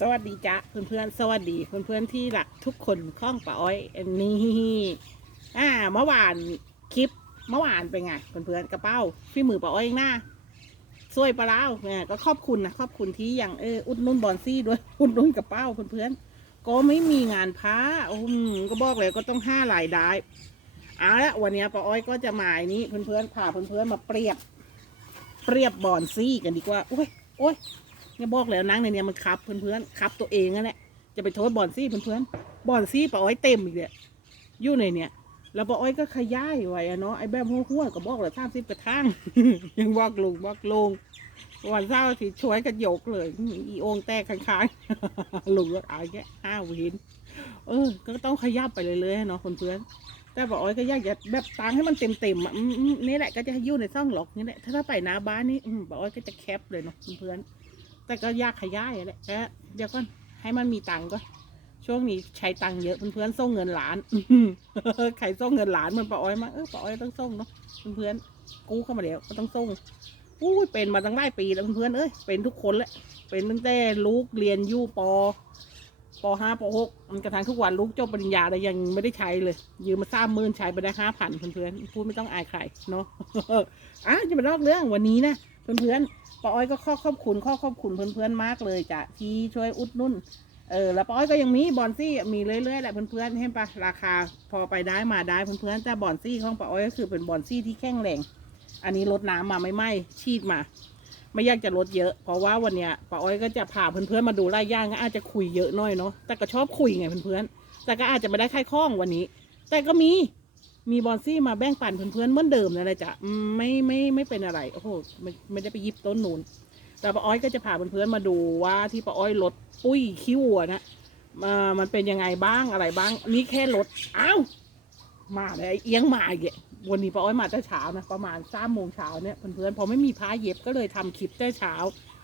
สวัสดีจ้ะเพื่อนๆสวัสดีเพื่อนๆที่หลักทุกคนข้องป้าอ้อยอันนี้อ่าเมื่อวานคลิปเมื่อวานเป็นไงเพื่อนๆกระเป๋าพี่มือป้าอ้อยหน้าสวยปลาเล่าเนี่ยก็ขอบคุณนะขอบคุณที่ยังเอออุดนุ่นบอลซี่ด้วยอุดนุ่นกระเป๋าเพื่อนๆก็ไม่มีงานพระอืมก็บอกเลยก็ต้องห้าหลายได้เอาละวันนี้ป้าอ้อยก็จะมาอันนี้เพื่อนๆพาเพื่อนๆมาเปรียบ เปรียบบอลซี่กันดีกว่าโอ้ยโอ้ย เนี่ยบอกแล้วนั่งในเนี่ยมันคับเพื่อนๆคับตัวเองนั่นแหละจะไปโทษบอนซี่เพื่อนๆบอนซี่ป้าอ้อยเต็มอีกเลยอยู่ในเนี่ยแล้วป้าอ้อยก็ขย้ายไว้อะเนาะไอ้แบบหัวๆก็บอกเลยสามสิบกระทั่งยังบอกลงบอกลงวันเช้าร์ที่ช่วยกันยกเลย อีองแตกข้างๆลุงก็อายแค่ห้าวินเออ ก็ต้องขยับไปเรื่อยๆเนาะเพื่อนๆแต่ป้าอ้อยก็ยากจะแบบตังให้มันเต็มๆอะอืมอืมนี่แหละก็จะให้ยู่ในซ่องหลอกนี่แหละถ้าถ้าไปหน้าบ้านนี่อืมป้าอ้อยก็จะแคปเลยเนาะเพื่อนๆ แต่ก็ยากขยายอะแหละแต่เดี๋ยวก่อนให้มันมีตังค์ก็ ช่วงนี้ใช้ตังค์เยอะเพื่อนๆส่งเงินล้านใครส่งเงินล้านมันป้าอ้อยมาเออป้าอ้อยต้องส่งเนาะเพื่อนๆกู้เข้ามาแล้วก็ต้องส่งอู้เป็นมาตั้งหลายปีแล้วเพื่อนๆเอ้ยเป็นทุกคนแหละเป็นตั้งแต่ลูกเรียนอยู่ปปห้าปหกมันกระทั่งทุกวันลูกจบปริญญาแต่ยังไม่ได้ใช้เลย ยืมมาสามหมื่นใช้ไปได้ห้าพันเพื่อนๆพูดไม่ต้องอายใครเนาะอะจะมานอกเรื่องวันนี้นะเพื่อนๆ ป้าอ้อยก็ข้อขอบคุณข้อขอบคุณเพื่อนๆมากเลยจ้ะที่ช่วยอุดนุ่นเออแล้วป้าอ้อยก็ยังมีบอนซี่มีเรื่อยๆแหละเพื่อนๆเห็นปะราคาพอไปได้มาได้เพื่อนๆแต่บอนซี่ของป้าอ้อยก็คือเป็นบอนซี่ที่แข็งแรงอันนี้ลดน้ำมาไม่ไหมชีดมา ไม่ยากจะลดเยอะ เพราะว่าวันเนี้ยป้าอ้อยก็จะพาเพื่อนๆมาดูไร่ย่างก็อาจจะคุยเยอะน่อยเนาะแต่ก็ชอบคุยไงเพื่อนๆแต่ก็อาจจะไม่ได้ค่ายคล้องวันนี้ แต่ก็มี มีบอนซี่มาแบ่งปันเพื่อนๆเหมือนเดิมนั่นแหละจ้ะอืมไม่ไม่ไม่เป็นอะไรโอ้โหไม่ไม่ได้ไปยิบต้นนูนแต่ป้าอ้อยก็จะพาเพื่อนๆมาดูว่าที่ป้าอ้อยลดปุ้ยขี้วัวนะมามันเป็นยังไงบ้างอะไรบ้าง นี่แค่ลดอ้าวมาเลยเอียงมาอีกอะวันนี้ป้าอ้อยมาแต่เช้านะประมาณสามโมงเช้าเนี่ยเพื่อนๆพอไม่มีผ้าเย็บก็เลยทำคลิปแต่เช้า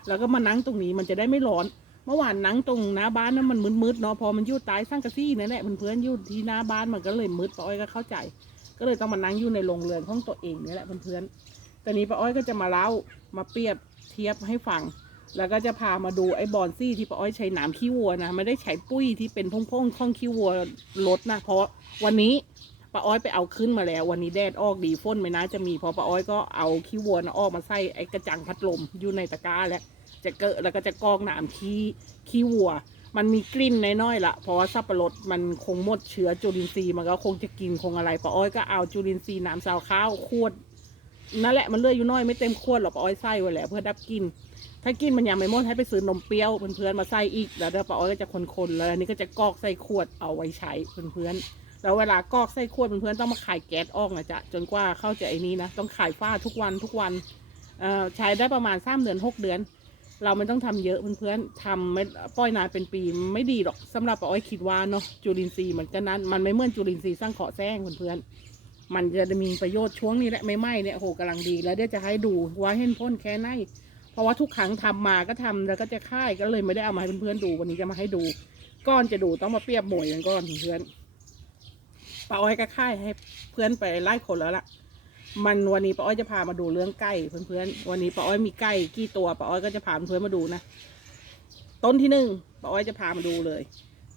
แล้วก็มานั่งตรงนี้มันจะได้ไม่ร้อนเมื่อวานนั่งตรงหน้าบ้านนั้นมันมืดๆเนาะพอมันยู่ใต้สร้างกระซี่นั่นแหละเพื่อนๆอยู่ที่หน้าบ้านมันก็เลยมืดป้าอ้อยก็เข้าใจ ก็เลยต้องมานั่งอยู่ในโรงเรือนของตัวเองนี่แหละเพื่อนๆตอนนี้ป้าอ้อยก็จะมาเล่ามาเปรียบเทียบให้ฟัง แล้วก็จะพามาดูไอ้บอนซี่ที่ป้าอ้อยใช้นามขี้วัวนะไม่ได้ใช้ปุ้ยที่เป็นพงๆข้องขี้วัวลดนะเพราะวันนี้ป้าอ้อยไปเอาขึ้นมาแล้ว วันนี้แดดออกดีฝนไม่น่าจะมีเพอป้าอ้อยก็เอาขี้วัวนะออกมาใส่ไอ้กระจังพัดลมอยู่ในตะกร้าแล้วจะเกอะแล้วก็จะกองนามขี้ขี้วัว มันมีกลิ่นน้อยๆละเพราะว่าสับปะรดมันคงหมดเชื้อจุลินทรีย์มันก็คงจะกินคงอะไรป้าอ้อยก็เอาจุลินทรีย์น้ำซาวข้าวขวดนั่นแหละมันเลืออยู่น้อยไม่เต็มขวดหรอกป้าอ้อยใส่ไว้แหละเพื่อดับกลิ่นถ้ากินมันยังไม่หมดให้ไปซื้อนมเปรี้ยวเพื่อนๆมาใส่อีกแล้วเดี๋ยวป้าอ้อยก็จะคนๆแล้วอันนี้ก็จะกอกใส่ขวดเอาไว้ใช้เพื่อนๆแล้วเวลากอกใส่ขวดเพื่อนๆต้องมาขายแก๊สออกนะจ๊ะจนกว่าเข้าใจไอ้นี้นะต้องขายฝ้าทุกวันทุกวันเอ่อใช้ได้ประมาณสามเดือนหกเดือน เราไม่ต้องทำเยอะเพื่อนๆทำไม่ปล่อยนานเป็นปีไม่ดีหรอกสำหรับป้าอ้อยคิดว่าเนาะจุลินทรีย์มันก็นั้นมันไม่เหมือนจุลินทรีย์สร้างขอแซงเพื่อนๆมันจะมีประโยชน์ช่วงนี้แหละไม่ไหมเนี่ยโหกำลังดี แล้วเดี๋ยวจะให้ดูว่าเห็นพ้นแค่ไหนเพราะว่าทุกครั้งทำมาก็ทำแล้วก็จะค่ายก็เลยไม่ได้เอามาให้เพื่อนๆดูวันนี้จะมาให้ดูก่อนจะดูต้องมาเปรียบหมวยกันก่อนเพื่อนป้าอ้อยก็ค่ายให้เพื่อนไปไล่คนแล้วล่ะ มันวันนี้ป้าอ้อยจะพามาดูเรื่องไก่เพื่อนๆวันนี้ป้าอ้อยมีไก่กี่ตัวป้าอ้อยก็จะพาเพื่อนมาดูนะต้นที่หนึ่งป้าอ้อยจะพามาดูเลย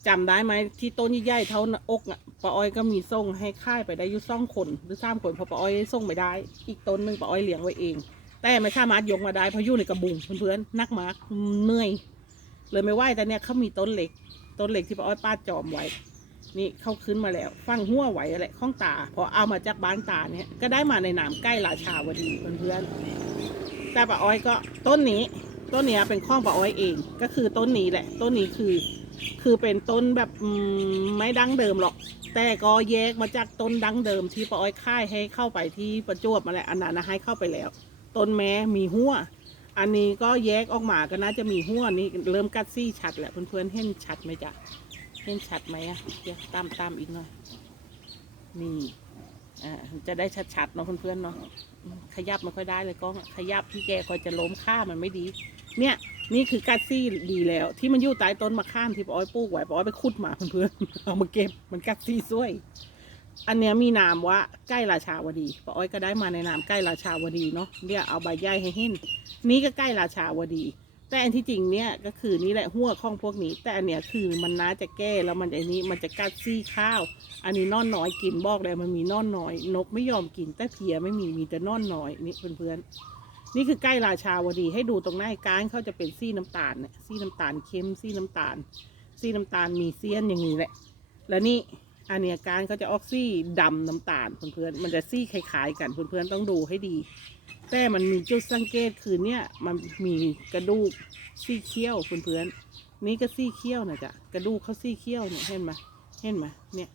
จำได้ไหมที่ต้นใหญ่ๆเท่าอกอะป้าอ้อยก็มีส่งให้ค่ายไปได้ยุ่ซ่องคนหรือสามคนเพราะป้าอ้อยส่งไม่ได้ อีกต้นหนึ่งป้าอ้อยเลี้ยงไว้เอง แต่ไม่สามารถยกมาได้เพราะอยู่ในกระบุงเพื่อนๆนักมากเหนื่อยเลยไม่ไหวแต่เนี่ยเขามีต้นเล็ก ต้นเล็กที่ป้าอ้อยป้าจอมไว้ นี่เข้าขึ้นมาแล้ว ฟังหัวไหวอะไรข้องตา พอเอามาจากบ้านตาเนี่ยก็ได้มาในหนามใกล้ราชาวดีเพื่อนๆแต่ป้าอ้อยก็ต้นนี้ ต้นเนี้ยเป็นข้องป้าอ้อยเอง ก็คือต้นนี้แหละ ต้นนี้คือคือเป็นต้นแบบไม่ดั้งเดิมหรอก แต่ก็แยกมาจากต้นดั้งเดิมที่ป้าอ้อยค่ายให้เข้าไปที่ประจวบมาแหละอันนั้นนะให้เข้าไปแล้ว ต้นแม้มีหัวอันนี้ก็แยกออกมาก็น่าจะมีหัวนี่เริ่มกัดซี่ชัดแหละเพื่อนๆเห็นชัดไหมจ๊ะ เห็นชัดไหมอะเดี๋ยวตามตามอีกหน่อย นี่อ่าจะได้ชัดๆเนาะเพื่อนๆเนาะขยับไม่ค่อยได้เลยกล้องขยับที่แกคอยจะล้มค่ามันไม่ดี เนี่ยนี่คือกัดซี่ดีแล้ว ที่มันอยู่ใต้ต้นมะข้ามที่ป้าอ้อยปลูกไว้ป้าอ้อยไปขุดมาเพื่อนๆเอามาเก็บมันกัดซี่ซวย อันเนี้ยมีนามว่าใกล้ราชาวดีป้าอ้อยก็ได้มาในนามใกล้ราชาวดีเนาะเดี๋ยวเอาใบใหญ่ให้เห็นนี่ก็ใกล้ราชาวดี แต่อันที่จริงเนี่ยก็คือนี่แหละหัวข้องพวกนี้ แต่อันเนี้ยคือมันน่าจะแก้แล้วมันไอ้นี้มันจะกัดซี่ข้าว อันนี้นอนน้อยกินบอกเลยมันมีนอนน้อย นกไม่ยอมกินแต่เพียไม่มีมีแต่นอนน้อยนี่เพื่อนๆนี่คือใกล้ราชาวดีให้ดูตรงหน้าก้านเขาจะเป็นซี่น้ำตาลเนี่ยซี่น้ำตาลเค็มซี่น้ำตาลซี่น้ำตาลมีเซียนอย่างนี้แหละ แล้วนี่ อันนี้การเขาจะออกซี่ดำน้ำตาลเพื่อนๆมันจะซี่คล้ายๆกันเพื่อนๆต้องดูให้ดี แต่มันมีจุดสังเกตคือเนี่ยมันมีกระดูกซี่เขี้ยวเพื่อนๆนี่ก็ซี่เขี้ยวนะจ๊ะกระดูกเขาซี่เขี้ยวเนี่ยเห็นไหมเห็นไหมเนี่ย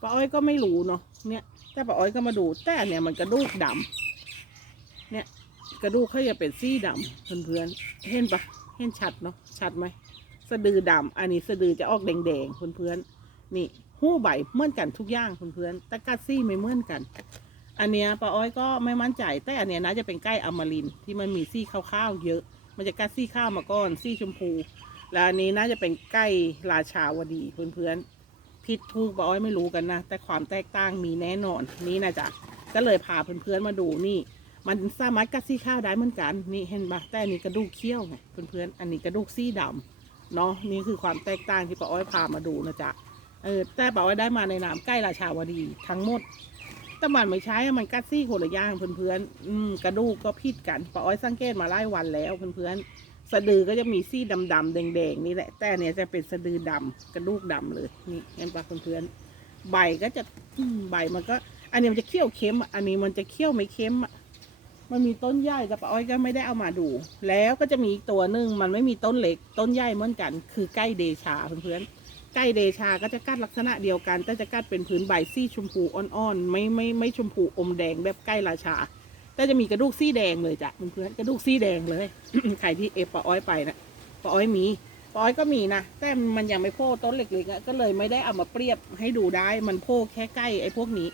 ป้าอ้อยก็ไม่รู้เนาะเนี่ยแต่ป้าอ้อยก็มาดูแต่เนี่ยมันกระดูกดำเนี่ยกระดูกเขาจะเป็นซี่ดำเพื่อนๆเห็นปะเห็นชัดเนาะชัดไหมสะดือดำอันนี้สะดือจะออกแดงๆเพื่อนๆนี่ หู้ใบเหมือนกันทุกอย่างเพื่อนๆแต่กัดซี่ไม่เหมือนกัน อันเนี้ยป้าอ้อยก็ไม่มั่นใจ แต่อันเนี้ยน่าจะเป็นใกล้อมรินที่มันมีซี่ข้าวๆเยอะ มันจะกัดซี่ข้าวมาก่อนซี่ชมพู แล้วอันนี้น่าจะเป็นใกล้ราชาวดีเพื่อนๆผิดถูกป้าอ้อยไม่รู้กันนะแต่ความแตกต่างมีแน่นอนนี่นะจ๊ะก็เลยพาเพื่อนๆมาดูนี่ มันสามารถกัดซี่ข้าวได้เหมือนกันนี่เห็นปะแต่อันนี้กระดูกเขี้ยวไงเพื่อนๆอันนี้กระดูกซี่ดำเนาะนี่คือความแตกต่างที่ป้าอ้อยพามาดูนะจ๊ะ เออแต่ป้าอ้อยได้มาในนามใกล้ราชาวดีทั้งหมดแต่มันไม่ใช่มันกัดซี่คนละย่างเพื่อนๆอืมกระดูกก็ผิดกันป้าอ้อยสังเกตมาหลายวันแล้วเพื่อนๆสะดือก็จะมีซี่ดำๆแดงๆนี่แหละ แต่เนี้ยจะเป็นสะดือดำกระดูกดำเลยนี่เห็นปะเพื่อนๆใบก็จะอืใบมันก็ อันนี้มันจะเคี้ยวเค็มอันนี้มันจะเคี้ยวไม่เค็มอะมันมีต้นใหญ่แต่ป้าอ้อยก็ไม่ได้เอามาดู แล้วก็จะมีอีกตัวหนึ่งมันไม่มีต้นเล็กต้นใหญ่เหมือนกัน คือใกล้เดชาเพื่อนๆ ใกล้เดชาก็จะกัดลักษณะเดียวกัน แต่จะกัดเป็นพื้นใบซี่ชมพูอ่อนๆไม่ไม่ไม่ชมพูอมแดงแบบใกล้ราชา แต่จะมีกระดูกซี่แดงเลยจ้ะเพื่อนกระดูกซี่แดงเลย ใครที่เอฟปะอ้อยไปนะปะอ้อยมีปะอ้อยก็มีนะแต่มันยังไม่โพ่ต้นเล็กๆก็เลยไม่ได้เอามาเปรียบให้ดูได้มันโพ่แค่ใกล้ไอ้พวกนี้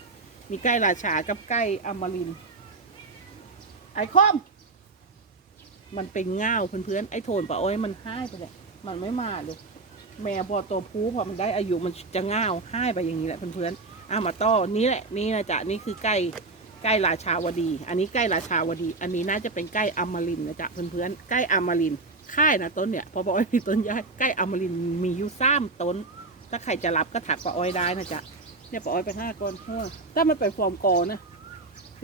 มีใกล้ราชากับใกล้อมรินไอ้คอมมันเป็นเง่าเพื่อนๆไอ้โทนปะอ้อยมันห้ายไปเลยมันไม่มาเลย แม่พอตัวผู้พอมันได้อายุมันจะง่าวห้ายไปอย่างนี้แหละเพื่อนๆอะมาต่อนี่แหละนี่นะจ๊ะนี่คือใกล้ใกล้ราชาวดี อันนี้ใกล้ราชาวดี อันนี้น่าจะเป็นใกล้อมรินนะจ๊ะเพื่อนๆใกล้อมรินค่ายนะต้นเนี่ยพอบอกว่ามีต้นใหญ่ใกล้อมรินมีอยู่สามต้น ถ้าใครจะรับก็ถักปอ้อยได้นะจ๊ะเนี่ยปอ้อยไปห้าก้อนหัวถ้ามันเป็นฟอร์มกอนะ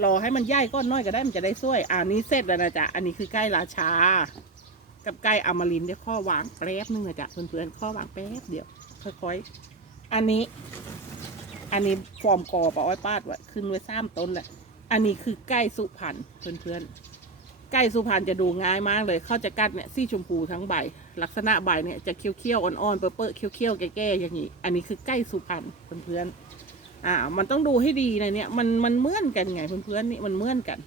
รอให้มันใหญ่ก้อนน้อยก็ได้มันจะได้ช่วยอ่านี้เสร็จแล้วนะจ๊ะอันนี้คือใกล้ราชา กับใกล้อมรินทร์เนี่ยข้อวางแป๊บนึงนะจ๊ะเพื่อนๆข้อวางแป๊บเดียวค่อยๆอันนี้ อันนี้ฟอร์มกอปะอ้อยปาดไว้ขึ้นไว้สามต้นแหละอันนี้คือใกล้สุพรรณเพื่อนๆใกล้สุพรรณจะดูง่ายมากเลยเขาจะกัดเนี่ยซี่ชมพูทั้งใบ ลักษณะใบเนี่ยจะเคี้ยวๆอ่อนๆเปื้อๆเคี้ยวๆแก่ๆอย่างนี้ อันนี้คือใกล้สุพรรณเพื่อนๆอ่า มันต้องดูให้ดีนะเนี่ยมันมันเมื่อนกันไงเพื่อนๆนี่มันเมื่อนกัน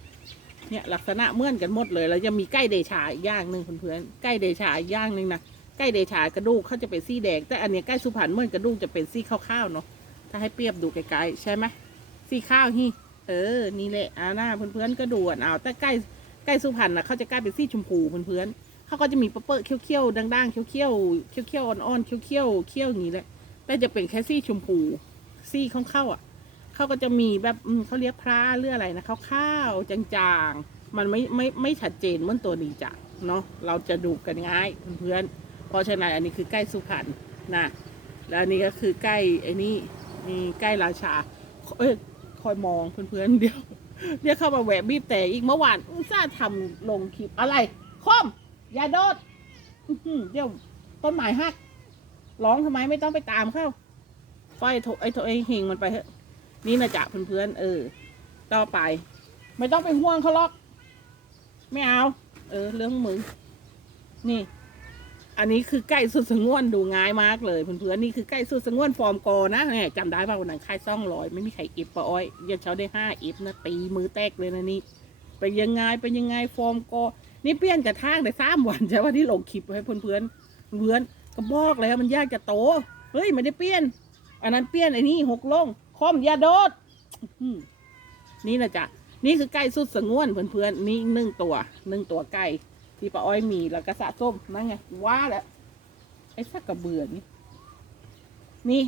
เนี่ยลักษณะเหมือนกันหมดเลยแล้วจะมีใกล้เดชาอีกอย่างหนึ่งเพื่อนๆใกล้เดชาอีกอย่างหนึ่งนะใกล้เดชากระดูกเขาจะเป็นสีแดง แต่อันเนี้ยใกล้สุพรรณเหมือนกระดูกจะเป็นสีขาวๆเนาะถ้าให้เปรียบดูไกลๆใช่ไหมสีข้าวฮี่เออ นี่แหละอาหน้าเพื่อนๆก็ดูอะเอาแต่ใกล้ใกล้สุพรรณนะเขาจะกลายเป็นสีชมพูเพื่อนๆเขาก็จะมีเปรอะๆเคี้ยวๆด่างๆเคี้ยวๆเคี้ยวๆอ่อนๆเคี้ยวๆเคี้ยวอย่างนี้แหละแต่จะเป็นแค่สีชมพูสีของเข้าอะ เขาก็จะมีแบบเขาเรียกพระเรืออะไรนะข้าวๆจางๆ มันไม่ไม่ไม่ชัดเจนเหมือนตัวนี้จ้ะเนาะเราจะดูกันง่ายเพื่อนๆเพราะฉะนั้นอันนี้คือใกล้สุพรรณนะแล้วอันนี้ก็คือใกล้ไอ้นี่นี่ใกล้ราชา เอ้ยคอยมองเพื่อนๆเดี๋ยวเดี๋ยวเข้ามาแหวะบีบแต่อีกเมื่อวานอุตส่าห์ทำลงคลิปอะไรคมอย่าโดดเดี๋ยวต้นไม้หักร้องทำไมไม่ต้องไปตามเข้าไฟโถไอ้โถไอ้หิงมันไปเถอะ นี่นะจ๊ะเพื่อนๆเออ ต่อไป ไม่ต้องไปห่วงเขาหรอก ไม่เอา เออ เรื่องมึง นี่ อันนี้คือใกล้สุดสงวนดูง่ายมากเลยเพื่อนๆนี่คือใกล้สุดสงวนฟอร์มกอนะเนี่ยจำได้ป่ะวันนั้นค่ายซ่องร้อยไม่มีใครอิบปะอ้อยยันเช้าได้ห้าอิบนะตีมือแตกเลยนะนี่เป็นยังไงเป็นยังไงฟอร์มกอ นี่เปลี่ยนกระทางได้สามวันใช่ว่าที่ลงคลิปให้เพื่อนๆเพื่อนก็บอกแล้วมันยากจะโตเฮ้ยไม่ได้เปลี่ยน อันนั้นเปลี่ยนไอ้นี่หกลง มอย่าโดดนี่นะจ๊ะนี่คือไก่สุดสงวนเพื่อนๆนี่หนึ่งตัวหนึ่งตัวไก่ที่ป้าอ้อยมีแล้วก็สะส้มนั่นไงว่าแล้วไอ้สักกระเบือนี่นี่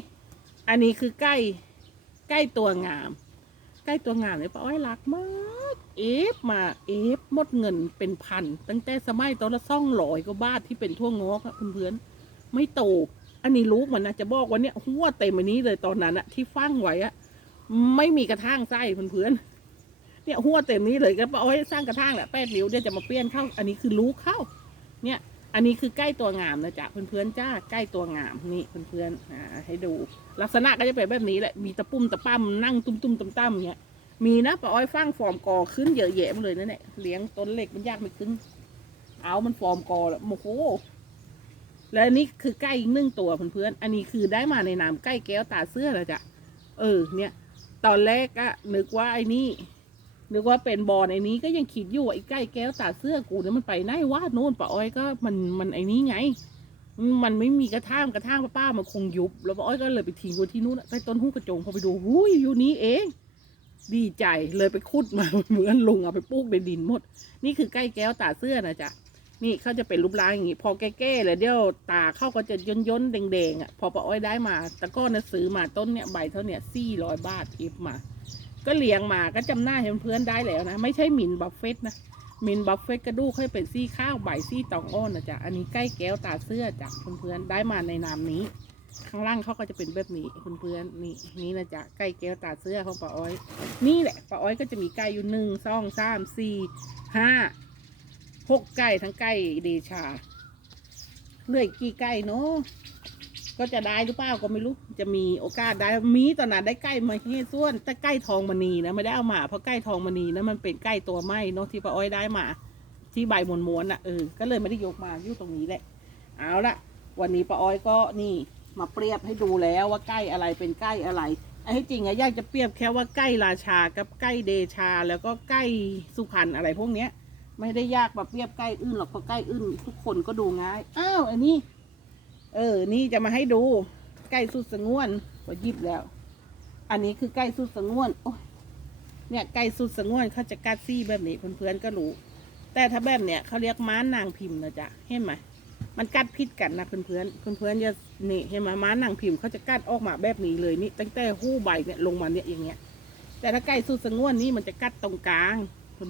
อันนี้คือไก่ไก่ตัวงามใกล้ตัวงามเลยป้าอ้อยรักมากเอฟมาเอฟหมดเงินเป็นพันตั้งแต่สมัยตอนละซ่องลอยก็บ้านที่เป็นทั่วงอกอะเพื่อนๆไม่โต อันนี้ลูกมันนะจะบอกว่าเนี่ยหัวเต็มอันนี้เลยตอนนั้นอะที่ฟังไว้อะไม่มีกระทั่งไส้เพื่อนๆเนี่ยหัวเต็มนี้เลยก็ป้าอ้สร้างกระทั่งแหละแปดนิ้วเดี๋ยวจะมาเปลี่ยนเข้า อันนี้คือลูกเข้า เนี่ย อันนี้คือใกล้ตัวงามนะจ๊ะเพื่อนๆจ้าใกล้ตัวงามนี่เพื่อนๆอ่าให้ดู ลักษณะก็จะเป็นแบบนี้แหละมีตะปุ่มตะปั้มนั่งตุ้มๆตั้มๆเนี่ยมีนะป้าอ้อยฟังฟอร์มกอขึ้นเยอะแยะมาเลยนะเนี่ยเลี้ยงต้นเหล็กมันยากไม่ขึ้น เอามันฟอร์มกอแล้วโอ้โห แล้วอันนี่คือใกล้อีกหนึ่งตัวเพื่อนๆอันนี้คือได้มาในนามใกล้แก้วตาเสื้อแล้วจ้ะเออ เนี่ย ตอนแรกอะนึกว่าไอ้นี่นึกว่าเป็นบอลไอ้นี้ก็ยังคิดอยู่ว่าไอ้ใกล้แก้วตาเสื้อกูเนี่ยมันไปไหนวาโน่นป้าอ้อยก็มันมันไอ้นี้ไง มันไม่มีกระท่ามกระท่างป้าๆมันคงยุบ แล้วป้าอ้อยก็เลยไปทิ้งไว้ที่นู้นใต้ต้นหูกระจงพอไปดูหุยอยู่นี้เองดีใจเลยไปขุดมาเหมือนลุงเอาไปปลูกในดินหมด นี่คือใกล้แก้วตาเสื้อนะจ๊ะ นี่เขาจะเป็นรูปร่างอย่างนี้ พอแก่ๆเลยเดี๋ยวตาเข้าก็จะย้นย้นๆแดงๆอะ พอป้าอ้อยได้มาตะก้อนนะซื้อมาต้นเนี้ยใบเท่าเนี้ยสี่ร้อยบาทอิฟมา ก็เลี้ยงมาก็จำหน้าเห็นเพื่อนได้แล้วนะ ไม่ใช่หมินบัฟเฟตนะมินบัฟเฟตกระดูกให้เป็นซี่ข้าวใบซี่ตองอ้อนนะจ๊ะอันนี้ใกล้แก้วตาเสื้อจ้ะเพื่อนๆได้มาในนามนี้ ข้างล่างเขาก็จะเป็นแบบนี้เพื่อนๆนี่นี่นะจ๊ะใกล้แก้วตาเสื้อของป้าอ้อย นี่แหละป้าอ้อยก็จะมีไก่อยู่หนึ่งสองสามสี่ห้า หกไก่ทั้งไก่เดชาเลืออีกกี่ไก่เนาะก็จะได้หรือเปล่าก็ไม่รู้ จะมีโอกาสได้มีตอนนั้นได้ไก่มาให้ส่วนแต่ไก่ทองมณีนะไม่ได้เอามาเพราะไก่ทองมณีนะมันเป็นไก่ตัวไหมเนาะที่ป้าอ้อยได้มา ที่ใบมวนม้วนๆอะเออก็เลยไม่ได้ยกมาอยู่ตรงนี้แหละ เอาละวันนี้ป้าอ้อยก็นี่มาเปรียบให้ดูแล้วว่าใกล้อะไรเป็นใกล้อะไรไอ้ที่จริงอะยากจะเปรียบแค่ว่าใกล้ราชากับใกล้เดชา แล้วก็ใกล้สุพรรณอะไรพวกเนี้ย ไม่ได้ยากแบบเปรียบใกล้อื่นหรอกเพราะใกล้อื่นทุกคนก็ดูง่ายอ้าวอันนี้ เออ นี่จะมาให้ดู ใกล้สุดสงวนก็ยิบแล้ว อันนี้คือใกล้สุดสงวนโอ้ยเนี่ยใกล้สุดสงวนเขาจะกัดซี่แบบนี้เพื่อนๆก็รู้ แต่ถ้าแบบเนี้ยเขาเรียกม้านางพิมพ์นะจ๊ะเห็นไหมมันกัดพิษกันนะเพื่อนๆเพื่อนๆจะนี่เห็นไหมม้านางพิมพ์เขาจะกัดออกมาแบบนี้เลยนี่ตั้งแต่หู้ใบเนี่ยลงมาเนี่ยอย่างเงี้ย แต่ถ้าใกล้สุดสงวนนี่มันจะกัดตรงกลาง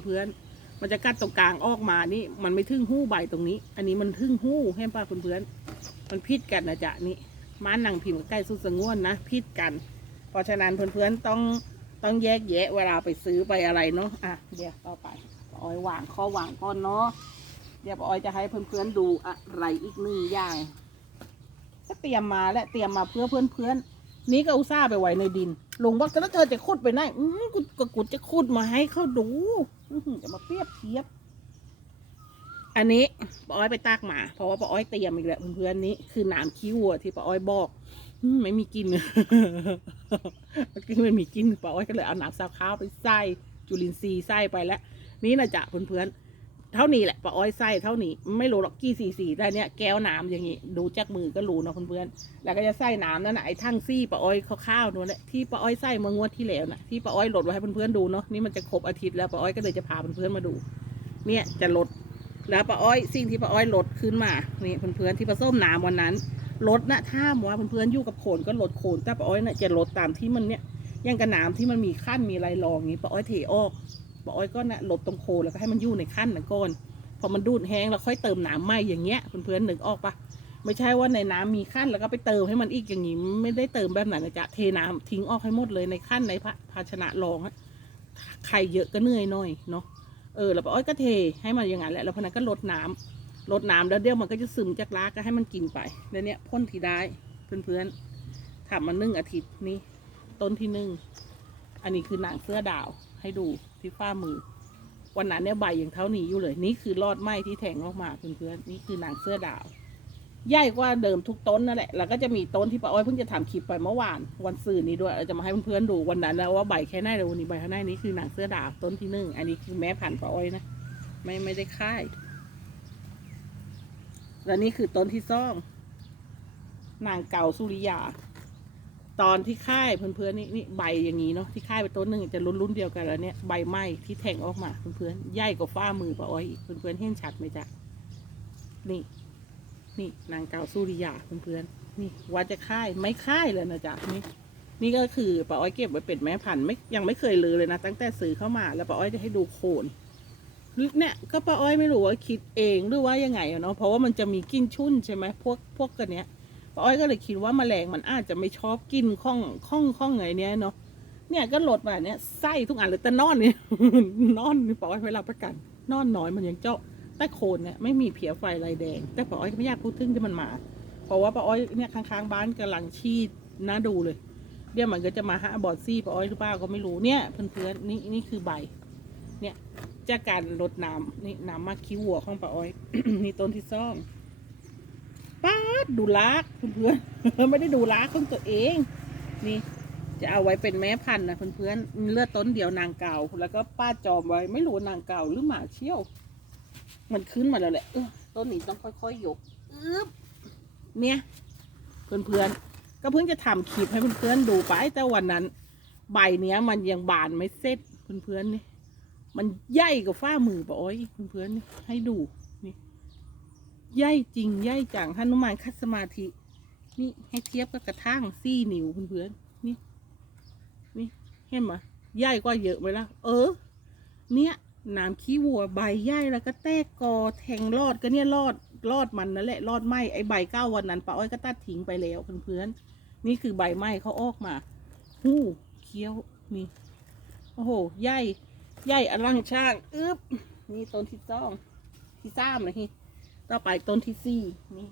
เพื่อนๆ มันจะกัดตรงกลางออกมานี่ มันไม่ทึ่งหู้ใบตรงนี้ อันนี้มันทึ่งหู้เห็นป่ะเพื่อนๆมันพิษกันนะจ๊ะนี่ม้านางพิมพ์กับใกล้สุดสงวนนะพิษกัน เพราะฉะนั้นเพื่อนๆต้องต้องแยกแยะเวลาไปซื้อไปอะไรเนาะอะเดี๋ยวต่อไปอ้อยวางข้อวางก่อนเนาะเดี๋ยวอ้อยจะให้เพื่อนๆดูอะไรอีกหนึ่งอย่างก็เตรียมมาและเตรียมมาเพื่อเพื่อนๆ นี้ก็อุตส่าห์ไปไว้ในดินลุงบอกแล้วเธอจะขุดไปไหนอืมกูก็กูจะขุดมาให้เขาดูอื้อหือจะมาเปรียบเทียบ อันนี้ป้าอ้อยไปตากหมา เพราะว่าป้าอ้อยเตรียมอีกแล้วเพื่อนๆนี้คือหนามขี้วัวที่ป้าอ้อยบอกอืมไม่มีกินกินไม่มีกินป้าอ้อยก็เลยเอาหนามซาวข้าวไปใส่จุลินทรีย์ใส่ไปแล้ว นี่นะจ๊ะเพื่อนๆ เท่านี้แหละป้าอ้อยไส้เท่านี้ ไม่รู้หรอกกี่สีสีแต่เนี้ยแก้วน้ำอย่างงี้ดูจากมือก็รู้เนาะเพื่อนๆแล้วก็จะใส่น้ำนั่นนะไอ้ทั้งซี่ป้าอ้อยข้าวๆนู่นแหละที่ป้าอ้อยใส่เมื่องวดที่แล้วนะที่ป้าอ้อยลดไว้ให้เพื่อนๆดูเนาะนี่มันจะครบอาทิตย์แล้วป้าอ้อยก็เลยจะพาเพื่อนๆมาดู เนี่ยจะลดแล้วป้าอ้อยสิ่งที่ป้าอ้อยลดขึ้นมานี่เพื่อนๆที่ผสมน้ำวันนั้นลดนะถ้าว่าเพื่อนๆอยู่กับโขนก็ลดโขนแต่ป้าอ้อยเนี่ยจะลดตามที่มันเนี่ยยังกระน้ำที่มันมีขั้นมีอะไรรองอย่างงี้ป้าอ้อยเทออก ป้าอ้อยก็นะลดตรงโคนแล้วก็ให้มันอยู่ในขั้นนะก่อนพอมันดูดแห้งแล้วค่อยเติมน้ำใหม่อย่างเงี้ยเพื่อนๆนึกออกปะไม่ใช่ว่าในน้ำมีขั้นแล้วก็ไปเติมให้มันอีกอย่างงี้ไม่ได้เติมแบบนั้นนะจ๊ะเทน้ำทิ้งออกให้หมดเลยในขั้นในภาชนะรองอะใครเยอะก็เหนื่อยหน่อยเนาะเออแล้วอ้อยก็เทให้มันอย่างนั้นแหละแล้วพอนั้นก็ลดน้ำลดน้ำแล้วเดี๋ยวมันก็จะซึมจากรากก็ให้มันกินไปแล้วเนี้ยพ่นทีได้เพื่อนๆทำมานึ่งอาทิตย์นี่ต้นที่หนึ่งอันนี้คือหนังเสื้อดาวให้ดู ที่ฝ้ามือ วันนั้นเนี่ยใบยังเท่านี้อยู่เลย นี่คือรอดไหมที่แทงออกมาเพื่อนๆนี่คือหนังเสื้อดาวใหญ่กว่าเดิมทุกต้นนั่นแหละ แล้วก็จะมีต้นที่ป้าอ้อยเพิ่งจะทำคลิปไปเมื่อวานวันสื่อนี้ด้วยเราจะมาให้เพื่อนๆดูวันนั้นแล้วว่าใบแค่ไหนเลยวันนี้ใบแค่ไหนนี่คือหนังเสื้อดาวต้นที่หนึ่งอันนี้คือแม่พันธุ์ป้าอ้อยนะไม่ไม่ได้ค่าย แล้วนี่คือต้นที่ซ่องนางเก่าสุริยา ตอนที่ค่ายเพื่อนๆนี่นี่ใบอย่างนี้เนาะที่ค่ายไปต้นหนึ่งจะรุ่นรุ่นๆเดียวกันแล้วเนี่ยใบไหม้ที่แทงออกมาเพื่อนๆใหญ่กว่าฝ้ามือป้าอ้อยอีกเพื่อนๆเห็นชัดไหมจ๊ะนี่ นี่นางเกาสุริยาเพื่อนๆนี่ว่าจะค่ายไม่ค่ายเลยนะจ๊ะนี่นี่ก็คือป้าอ้อยเก็บไว้เป็นแม่พันธุ์ไม่ยังไม่เคยลือเลยนะตั้งแต่ซื้อเข้ามา แล้วป้าอ้อยจะให้ดูโคนเนี่ยก็ป้าอ้อยไม่รู้ว่าคิดเองหรือว่ายังไงอะเนาะเพราะว่ามันจะมีกลิ่นชุ่นใช่ไหมพวกพวกกันเนี้ย ป้าอ้อยก็เลยคิดว่าแมลงมันอาจจะไม่ชอบกินข้องข้องข้องไงเนี้ยเนาะเนี่ยก็ลดมาเนี่ยไส้ทุกอันเลยแต่นอนเนี่ยนอนป้าอ้อยไม่รับประกัน นอนน้อยมันยังเจาะแต่โคนเนี่ยไม่มีเพียไฟลายแดง แต่ป้าอ้อยก็ไม่อยากพูดถึงที่มันมา เพราะว่าป้าอ้อยเนี่ยข้างๆบ้านกำลังชีดน่าดูเลยเดี๋ยวมันก็จะมาหาบอดซี่ป้าอ้อยหรือเปล่าก็ไม่รู้เนี่ยเพื่อนๆนี่นี่คือใบ เนี่ยจากการรดน้ำนี่น้ำมาคิ้วหัวของป้าอ้อยนี่ต้นที่ซ่อง ป้าดูลากเพื่อนๆไม่ได้ดูลากของตัวเอง นี่ จะเอาไว้เป็นแม่พันธุ์นะเพื่อนๆมีเลือดต้นเดียวนางเก่า แล้วก็ป้าจอมไว้ไม่รู้นางเก่าหรือหมาเชี่ยว มันขึ้นมาแล้วแหละเออต้นนี้ต้องค่อยๆยกอึ๊บเนี่ยเพื่อนๆก็เพิ่งจะทำคลิปให้เพื่อนๆดูไปแต่วันนั้น ใบเนี้ย มันยังบานไม่เสร็จเพื่อนๆนี่มันใหญ่กว่าฝ้ามือปะอ้อยเพื่อนๆให้ดู นี่ใหญ่จริงใหญ่จังหนุมานคัดสมาธิ นี่ให้เทียบกับกระทั่งซี่นิ้วเพื่อนๆนี่นี่เห็นไหมใหญ่กว่าเยอะไหมล่ะเออ เนี่ยน้ำขี้วัวใบใหญ่แล้วก็แตกกอแทงรอดก็เนี่ยรอดรอดมันนั่นแหละรอดไหมไอใบเก้าวันนั้นป้าอ้อยก็ตัดทิ้งไปแล้วเพื่อนๆนี่คือใบไหมเขาออกมาหู้เคี้ยวนี่โอ้โหใหญ่ใหญ่อลังช่างอึ๊บนี่ต้นที่สองที่สามนะฮี ต่อไปต้นที่สี่นี่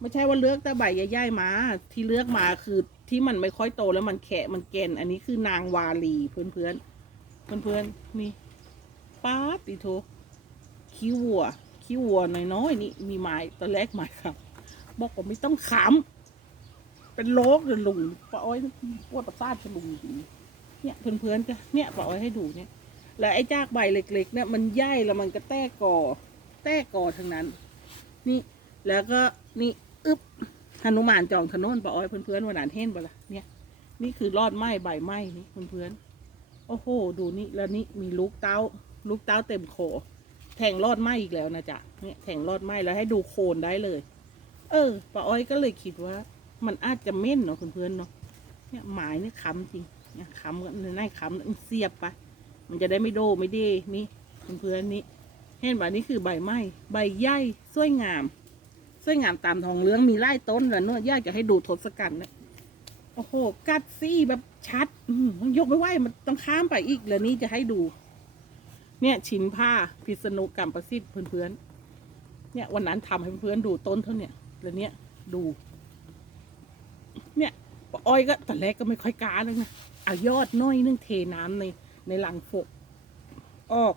ไม่ใช่ว่าเลือกแต่ใบใหญ่ๆมา ที่เลือกมาคือที่มันไม่ค่อยโตแล้วมันแขะมันแกน อันนี้คือนางวาลีเพื่อนเพื่อนเพื่อนเพื่อนนี่ป้าติโทขี้วัวขี้วัวน้อยๆนี่มีไม้ตอนแรกไม้ครับบอกว่าไม่ต้องขำเป็นโรคเลยลุงป้าอ้อยปวดประสาทจะลุงดีเนี่ยเพื่อนเพื่อนๆจะเนี่ยป้าอ้อยให้ดูเนี่ย แล้วไอ้จากใบเล็กๆเนี่ยมันใหญ่แล้วมันก็แตกกอ แตกกอทั้งนั้น นี่แล้วก็นี่อึ๊บหนุมานจองถนนปะอ้อยเพื่อนๆวันนั้นเห็นปะล่ะเนี่ย นี่คือรอดไม้ใบไม้นี่เพื่อนๆโอ้โห ดูนี่แล้วนี่มีลูกเต้า ลูกเต้าเต็มโคแทงรอดไม้อีกแล้วนะจ๊ะเนี่ยแทงรอดไม้แล้วให้ดูโคนได้เลย เออปะอ้อยก็เลยคิดว่า มันอาจจะเม่นเนาะเพื่อนๆเนาะเนี่ยหมายนี่ค้ำจริงเนี่ยค้ำกันในค้ำเสียบไปมันจะได้ไม่โดไม่เดนี่เพื่อนๆนี่ เห็นบ่านี่คือใบไม้ใบใหญ่สวยงาม สวยงามตามทองเหลืองมีไล่ต้นแล้วเนอย่าจะให้ดูทศกัณฐ์นะโอ้โห กัดซี่แบบชัดอืมยกไม่ไหวมันต้องข้ามไปอีกแล้วนี่จะให้ดู เนี่ยชิ้นผ้าพิษณุกรรมประสิทธิ์เพื่อนๆเนี่ยวันนั้นทำให้เพื่อนๆดูต้นเท่าเนี่ยแล้วเนี่ยดู เนี่ยปอ้อยก็ตอนแรกก็ไม่ค่อยกล้าเลยนะเอายอดน้อยนึงเทน้ำในในหลังฝกออก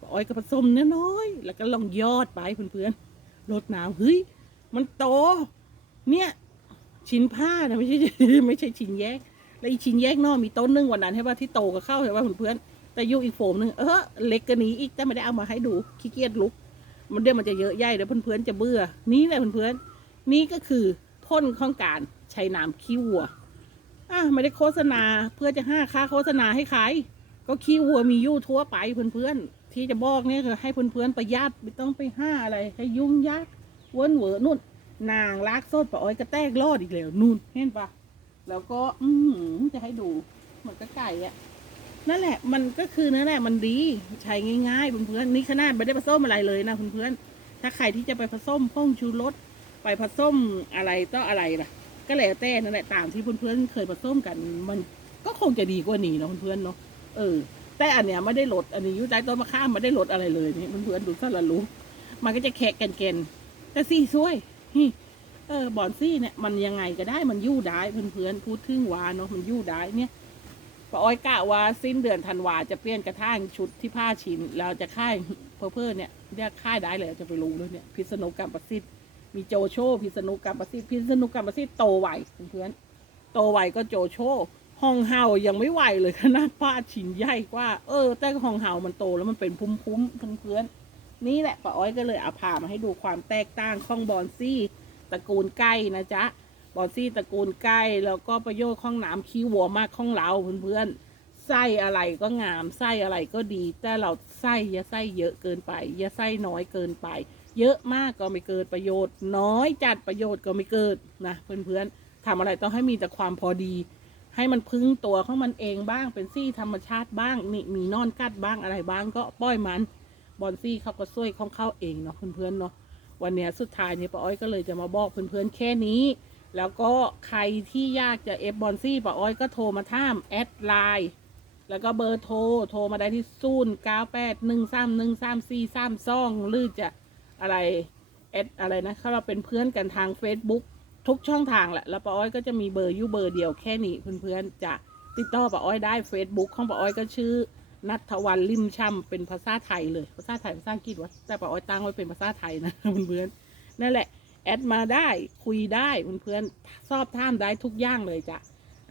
ป้าอ้อยก็ผสมน้อยๆแล้วก็ลองยอดไปเพื่อนๆรดน้ำเฮ้ยมันโต เนี่ยชิ้นผ้านะไม่ใช่ไม่ใช่ชิ้นแยก แล้วอีชิ้นแยกนอกมีต้นนึงวันนั้นใช่ป่ะที่โตก็เข้าใช่ป่ะเพื่อนๆแต่ยุอีกโฟมหนึงเออเล็กกว่านี้อีกแต่ไม่ได้เอามาให้ดูขี้เกียจลุก มันเดี๋ยวมันจะเยอะใหญ่เดี๋ยวเพื่อนๆจะเบื่อ นี่แหละเพื่อนๆนี่ก็คือพ่นของการใช้น้ำขี้วัวอะไม่ได้โฆษณาเพื่อจะห้าค่าโฆษณาให้ใครก็ขี้วัวมียู่ทั่วไปเพื่อนๆ ที่จะบอกเนี่ยคือให้เพื่อนๆประหยัดไม่ต้องไปห้าอะไรให้ยุ่งยากวนเหวอนู่น นางลากโซดปะอ้อยก็แตกรอดอีกแล้วนู่นเห็นปะแล้วก็ อืจะให้ดูเหมือนกับไก่อะนั่นแหละ มันก็คือนั่นแหละมันดีใช้ง่ายๆเพื่อนๆนี่ขนาดไม่ได้ผสมอะไรเลยนะเพื่อนๆถ้าใครที่จะไปผสมพ่งชูรสไปผสมอะไรต่ออะไรล่ะ ก็แล้วแต่นั่นแหละตามที่เพื่อนๆเคยผสมกัน มันก็คงจะดีกว่านี้เนาะเพื่อนๆเนาะเออ แต่อันเนี้ยไม่ได้ลดอันนี้อยุ่ใต้ต้นมะข้ามไม่ได้ลดอะไรเลยนี่มันเพื่อนดูซะละรู้มันก็จะแขกกันเกนๆแต่ซี่ซวยฮเออบอนซี่เนี่ยมันยังไงก็ได้มันยู่ได้เพื่อนๆพูดถึงวาเนาะมันยู่ได้เนี่ยป้าอ้อยกะว่าสิ้นเดือนธันวาจะเปลี่ยนกระทั่งชุดที่ผ้าชิ้นเราจะค่ายเพอเพอเนี่ยเรียกค่ายได้เลยจะไปรู้เลยเนี่ยพิษณุกรรมประสิทธิ์มีโจโชพิษณุกรรมประสิทธิ์พิษณุกรรมประสิทธิ์โตไวเพื่อนๆโตไวก็โจโช ห้องเห่ายังไม่ไหวเลยขนาดผ้าชิ้นใหญ่กว่า เออ แต่ห้องเห่ามันโตแล้วมันเป็นพุ่มๆเพื่อนๆนี่แหละป้าอ้อยก็เลยเอาพามาให้ดูความแตกต่างของบอนซี่ตระกูลไก่นะจ๊ะบอนซี่ตระกูลไก่แล้วก็ประโยชน์ของน้ำขี้วัวมากของเราเพื่อนๆไส้อะไรก็งามไส้อะไรก็ดี แต่เราไส้อย่าไส้เยอะเกินไป อย่าไส้น้อยเกินไป เยอะมากก็ไม่เกิดประโยชน์ น้อยจัดประโยชน์ก็ไม่เกิดนะเพื่อนๆทำอะไรต้องให้มีแต่ความพอดี ให้มันพึ่งตัวของมันเองบ้างเป็นซี่ธรรมชาติบ้างนี่มีนอนกัดบ้างอะไรบ้างก็ปล่อยมันบอนซี่เขาก็ช่วยของเขาเองเนาะเพื่อนๆเนาะวันนี้สุดท้ายเนี่ยป้าอ้อยก็เลยจะมาบอกเพื่อนๆแค่นี้ แล้วก็ใครที่อยากจะเอฟบอนซี่ป้าอ้อยก็โทรมาท่ามแอดไลน์แล้วก็เบอร์โทรโทรมาได้ที่ศูนย์เก้าแปดหนึ่งสามหนึ่งสามสี่สามสองหรือจะอะไรแอดอะไรนะถ้าเราเป็นเพื่อนกันทาง Facebook ทุกช่องทางแหละ แล้วป้าอ้อยก็จะมีเบอร์อยู่เบอร์เดียวแค่นี้เพื่อนๆจะติดต่อป้าอ้อยได้ Facebook ของป้าอ้อยก็ชื่อนัทวันลิมช่ำเป็นภาษาไทยเลย ภาษาไทยภาษาอังกฤษวะแต่ป้าอ้อยตั้งไว้เป็นภาษาไทยนะเพื่อนๆนั่นแหละแอดมาได้คุยได้เพื่อนๆสอบถามได้ทุกอย่างเลยจ้ะ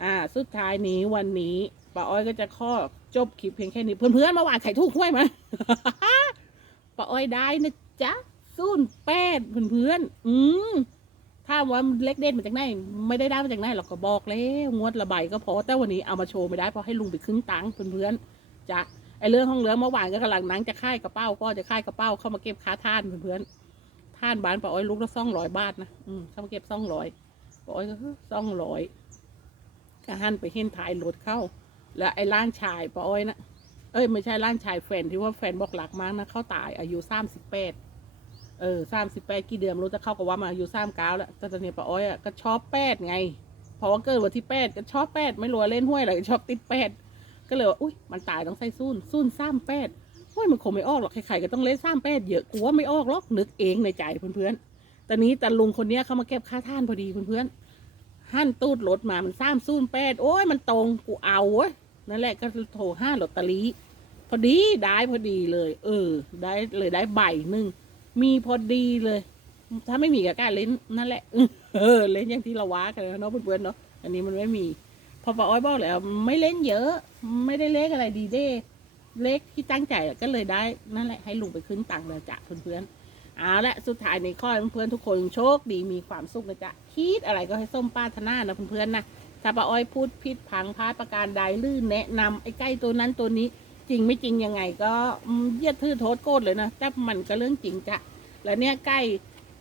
อ่าสุดท้ายนี้วันนี้ป้าอ้อยก็จะข้อจบคลิปเพียงแค่นี้เพื่อนๆเมื่อวานไข่ถูกห้วยไหมป้าอ้อยได้นะจ๊ะศูนย์แปดเพื่อนๆอืม ถ้าว่าเล็กเด็ดมาจากไหนไม่ได้ได้มาจากไหนหรอกก็บอกแล้วงวดละใบก็พอแต่วันนี้เอามาโชว์ไม่ได้เพราะให้ลุงไปครึ่งตังค์เพื่อนๆจะไอเรื่องห้องเรือเมื่อวานก็กำลังนังจะค่ายกระเป๋าก็จะค่ายกระเป๋าเข้ามาเก็บค่าท่านเพื่อนๆท่านบ้านป้าอ้อยลูกละสองร้อยบาทนะอืมเข้ามาเก็บสองร้อยป้าอ้อยก็สองร้อยก็หันไปเห็นถ่ายรถเข้า แล้วไอ้ล้านชายป้าอ้อยนะเอ้ยไม่ใช่ล้านชายแฟนที่ว่าแฟนบอกหลักมากนะเขาตายอายุสามสิบแปด เออสามสิบแปดกี่เดือนไม่รู้จะเข้ากับว่ามาอายุสามเก้าแล้วแต่ตอนนี้ป้าอ้อยอะก็ชอบแปดไง เพราะว่าเกิดวันที่แปดก็ชอบแปดไม่รู้ว่าเล่นห้วยอะไรชอบติดแปดก็เลยว่าอุ้ยมันตายต้องใส่ซุนซุนซ้ำแปดโอ้ยมันคงไม่ออกหรอกใครๆก็ต้องเล่นซ้ำแปดเยอะกูว่าไม่ออกหรอกนึกเองในใจเพื่อนๆตอนนี้แต่ลุงคนเนี้ยเขามาเก็บค่าท่านพอดีเพื่อนๆหั่นตูดรถมามันซ้ำซุนแปดโอ้ยมันตรงกูเอาเว้ยนั่นแหละก็โทรห้าลอตเตอรี่พอดีได้พอดีเลย เออ ได้เลยได้ใบหนึ่ง มีพอดีเลย ถ้าไม่มีก็กล้าเล่นนั่นแหละเออเล่นอย่างที่เราว้ากันเนาะเพื่อนๆเนาะอันนี้มันไม่มี พอป้าอ้อยบอกแล้วไม่เล่นเยอะ ไม่ได้เลขอะไรดีเด้เลขที่ตั้งใจก็เลยได้นั่นแหละให้ลุงไปขึ้นตังค์แล้วจ้ะเพื่อนๆเอาละสุดท้ายในข้อเพื่อนๆทุกคนโชคดีมีความสุขนะจ๊ะคิดอะไรก็ให้ส้มป้าธนานะเพื่อนๆนะถ้าป้าอ้อยพูดผิดพังพลาดประการใดลื่นแนะนำไอ้ใกล้ตัวนั้นตัวนี้ จริงไม่จริงยังไงก็เยียดทื่อโทษโกดเลยนะแต่มันก็เรื่องจริงจ้ะแล้วเนี่ยใกล้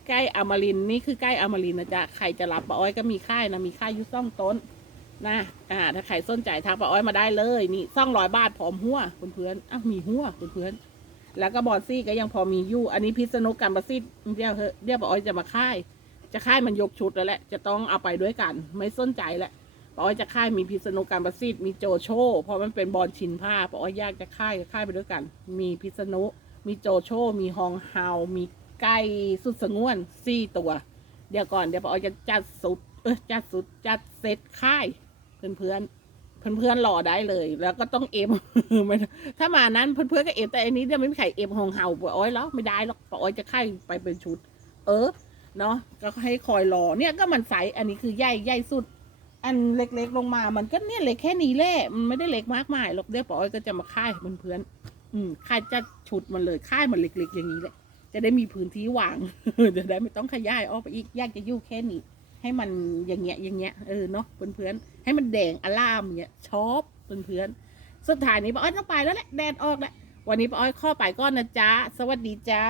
ใกล้อมรินนี่คือใกล้อมรินนะจ๊ะใครจะรับป้าอ้อยก็มีค่ายนะมีค่ายยุซ่องต้นนะอ่าถ้าใครสนใจทักป้าอ้อยมาได้เลยนี่ซ่องร้อยบาทพร้อมหัวเพื่อนอ้าวมีหัวเพื่อนแล้วก็บอดซี่ก็ยังพอมีอยู่ อันนี้พิษณุกันบาซิดเดี๋ยวเถอะเดี๋ยวป้าอ้อยจะมาค่าย จะค่ายมันยกชุดแล้วแหละจะต้องเอาไปด้วยกัน ไม่สนใจแหละ ป้าอ้อยจะค่ายมีพิษณุกันบาซิดมีโจโฉเพราะมันเป็นบอลชินผ้าป้าอ้อยยากจะค่ายจะค่ายไปด้วยกัน มีพิษณุมีโจโฉมีฮองเฮา มีไก่สุดสงวนสี่ตัว เดี๋ยวก่อนเดี๋ยวป้าอ้อยจะจัดสุดเออจัดสุดจัดเซตค่ายเพื่อนเพื่อนเพื่อนเพื่อนๆรอได้เลย แล้วก็ต้องเอ็มไม่ถ้ามานั้นเพื่อนเพื่อนๆก็เอ็มแต่อันนี้จะไม่มีใครเอ็มหองเห่าปะอ้อยแล้วไม่ได้หรอกปะอ้อยจะค่ายไปเป็นชุด เออเนาะก็ให้คอยรอเนี่ยก็มันใสอันนี้คือใหญ่ใหญ่สุด อันเล็กๆลงมา มันก็เนี่ยเล็กแค่นี้แหละ มันไม่ได้เล็กมากมายหรอกเดี๋ยวปอ้อยก็จะมาค่ายเพื่อนเพื่อนๆอืมค่ายจะชุดมันเลยค่ายมันเล็ก ๆ อย่างนี้แหละ จะได้มีพื้นที่วาง จะได้ไม่ต้องขยายออกไปอีก อยากจะยู่แค่นี้ ให้มันอย่างเงี้ย อย่างเงี้ย เออเนาะเพื่อนๆ ให้มันแดงอลามเงี้ย ชอบเพื่อนๆ สุดท้ายนี้ป้าอ้อยต้องไปแล้วแหละ แดดออกแล้ว วันนี้ป้าอ้อยข้อไปก่อนนะจ๊ะ สวัสดีจ้า